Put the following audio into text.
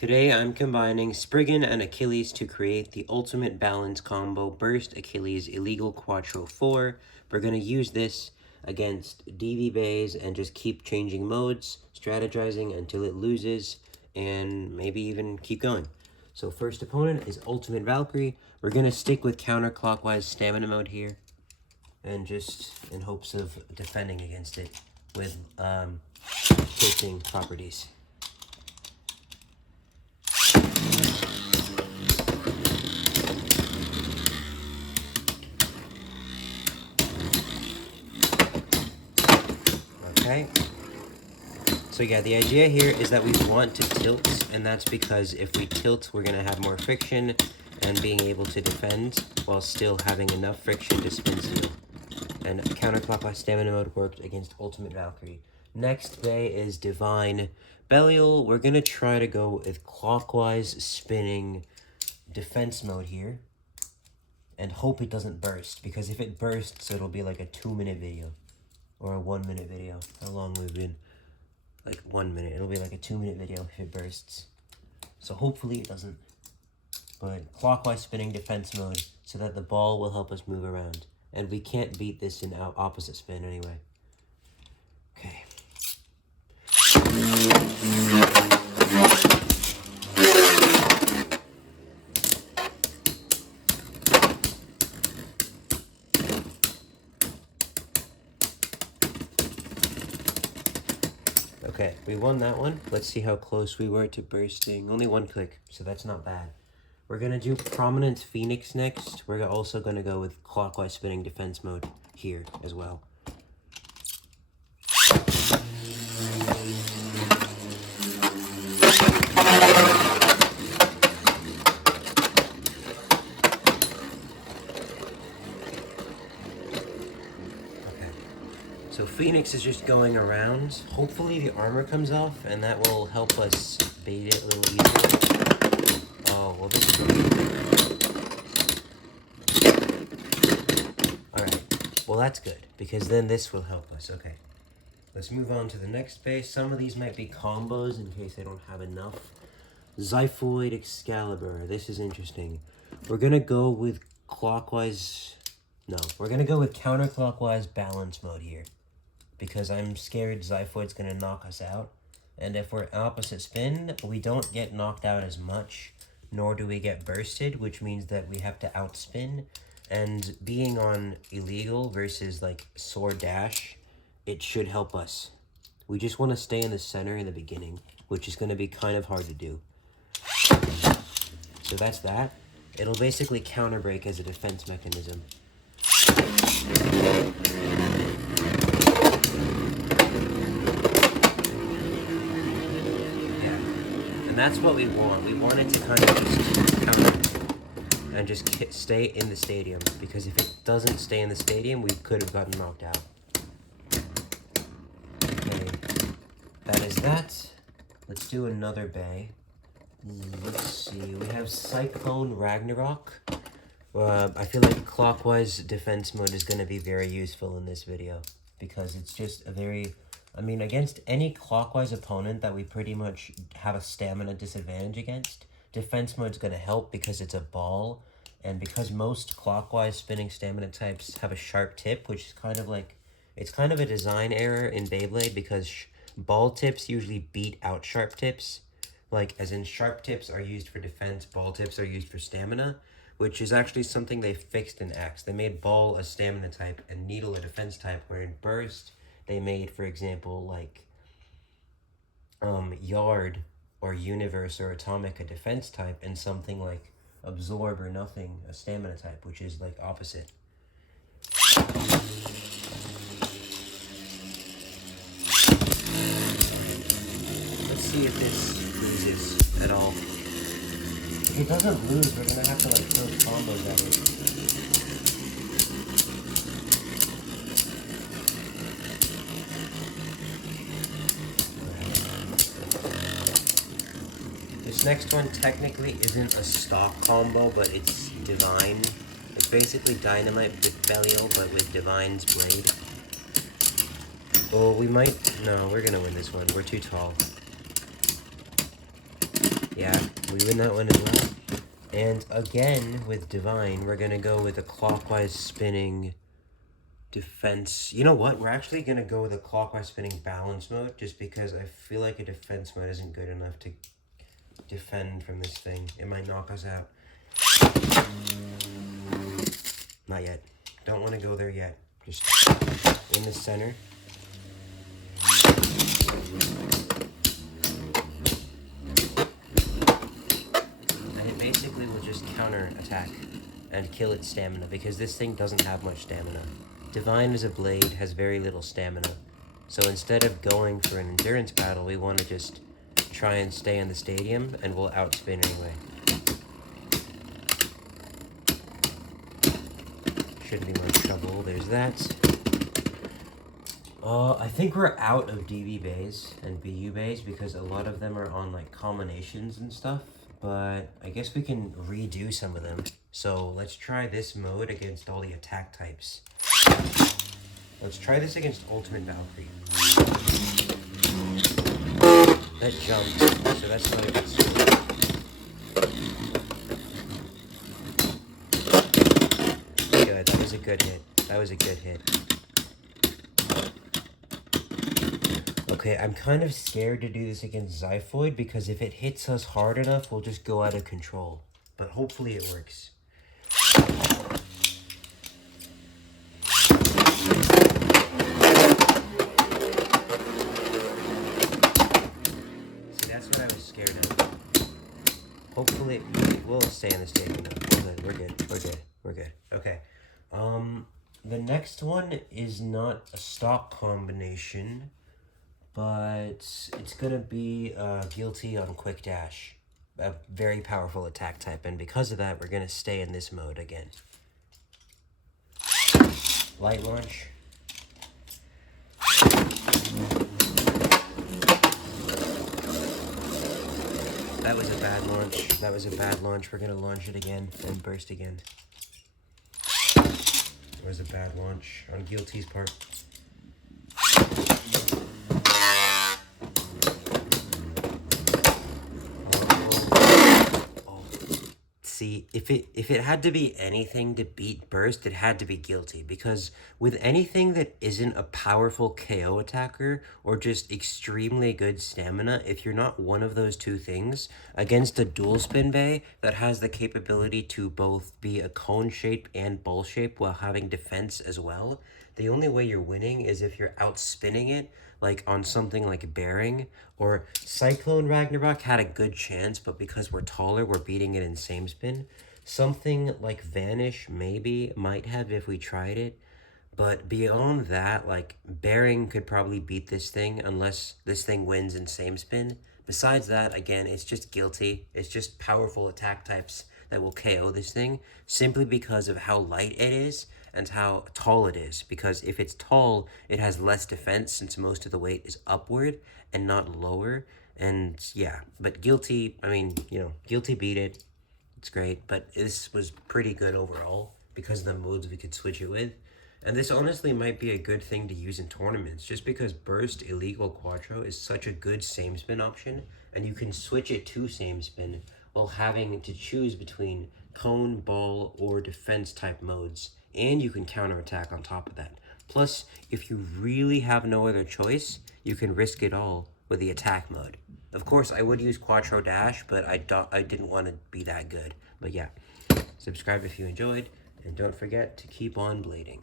Today I'm combining Spriggan and Achilles to create the ultimate balance combo Burst Achilles Illegal Quattro 4. We're going to use this against DV bays and just keep changing modes, strategizing until it loses, and maybe even keep going. So first opponent is Ultimate Valkyrie. We're going to stick with counterclockwise stamina mode here, and just in hopes of defending against it with tilting properties. Okay, so yeah, the idea here is that we want to tilt, and that's because if we tilt, we're going to have more friction and being able to defend while still having enough friction to spin steal. And counterclockwise stamina mode worked against Ultimate Valkyrie. Next bay is Divine Belial. We're going to try to go with clockwise spinning defense mode here and hope it doesn't burst, because if it bursts, it'll be like a 2-minute video. Or a 1-minute video. How long we've been? Like 1 minute. It'll be like a 2-minute video if it bursts. So hopefully it doesn't. But clockwise spinning defense mode so that the ball will help us move around. And we can't beat this in opposite spin anyway. Okay. Okay, we won that one. Let's see how close we were to bursting. Only one click, so that's not bad. We're going to do Prominent Phoenix next. We're also going to go with clockwise spinning defense mode here as well. So Phoenix is just going around. Hopefully the armor comes off, and that will help us bait it a little easier. Oh, well this is alright, well that's good, because then this will help us. Okay, let's move on to the next base. Some of these might be combos in case I don't have enough. Xiphoid Excalibur, this is interesting. We're gonna go with clockwise, no, we're gonna go with counterclockwise balance mode here, because I'm scared Xiphoid's going to knock us out. And if we're opposite spin, we don't get knocked out as much, nor do we get bursted, which means that we have to outspin. And being on illegal versus like sword dash, it should help us. We just want to stay in the center in the beginning, which is going to be kind of hard to do. So that's that. It'll basically counter break as a defense mechanism. And that's what we want. We want it to kind of just counter and just stay in the stadium, because if it doesn't stay in the stadium, we could have gotten knocked out. Okay, that is that. Let's do another bay. Let's see, we have Cyclone Ragnarok. I feel like clockwise defense mode is going to be very useful in this video, because it's just a very... I mean, against any clockwise opponent that we pretty much have a stamina disadvantage against, defense mode's going to help because it's a ball, and because most clockwise spinning stamina types have a sharp tip, which is kind of like... It's kind of a design error in Beyblade, because ball tips usually beat out sharp tips. Like, as in sharp tips are used for defense, ball tips are used for stamina, which is actually something they fixed in X. They made ball a stamina type and needle a defense type, where in burst... They made, for example, like Yard or Universe or Atomic a defense type, and something like Absorb or Nothing a stamina type, which is like opposite. Let's see if this loses at all. If it doesn't lose, we're gonna have to like throw combos at it. This next one technically isn't a stock combo, but it's Divine. It's basically Dynamite with Belial, but with Divine's Blade. Oh, we might... No, we're gonna win this one. We're too tall. Yeah, We win that one as well. And again, with Divine, we're going to go with a clockwise spinning defense. You know what? We're actually going to go with a clockwise spinning balance mode, just because I feel like a defense mode isn't good enough to defend from this thing. It might knock us out. Not yet. Don't want to go there yet. Just in the center. And it basically will just counter attack and kill its stamina, because this thing doesn't have much stamina. Divine as a blade has very little stamina. So instead of going for an endurance battle, we want to just try and stay in the stadium, and we'll outspin anyway. Shouldn't be much trouble. There's that. I think we're out of DB bays and BU bays because a lot of them are on like combinations and stuff, but I guess we can redo some of them. So let's try this mode against all the attack types. Let's try this against Ultimate Valkyrie. That jumped, so that's not a good switch. Good, that was a good hit. That was a good hit. Okay, I'm kind of scared to do this against Xiphoid, because if it hits us hard enough, we'll just go out of control. But hopefully it works. See, that's what I was scared of. Hopefully we'll stay in the stadium now. We're good. Okay. The next one is not a stock combination, but it's gonna be Guilty on Quick Dash, a very powerful attack type, and because of that, we're gonna stay in this mode again. Light launch. That was a bad launch. That was a bad launch. We're gonna launch it again and burst again. It was a bad launch on Guilty's part. See, if it had to be anything to beat Burst, it had to be Guilty, because with anything that isn't a powerful KO attacker or just extremely good stamina, if you're not one of those two things, against a dual spin bay that has the capability to both be a cone shape and ball shape while having defense as well, the only way you're winning is if you're out spinning it, like on something like Bearing, or Cyclone Ragnarok had a good chance, but because we're taller, we're beating it in same spin. Something like Vanish maybe might have if we tried it, but beyond that, like Bearing could probably beat this thing unless this thing wins in same spin. Besides that, again, it's just Guilty. It's just powerful attack types that will KO this thing simply because of how light it is and how tall it is, because if it's tall, it has less defense since most of the weight is upward and not lower. And yeah, but Guilty, I mean, you know, Guilty beat it. It's great, but this was pretty good overall because of the modes we could switch it with. And this honestly might be a good thing to use in tournaments, just because Burst Illegal Quattro is such a good same spin option, and you can switch it to same spin while having to choose between cone, ball, or defense type modes, and you can counterattack on top of that. Plus, if you really have no other choice, you can risk it all with the attack mode. Of course, I would use Quattro Dash, but I didn't want to be that good. But yeah, subscribe if you enjoyed, and don't forget to keep on blading.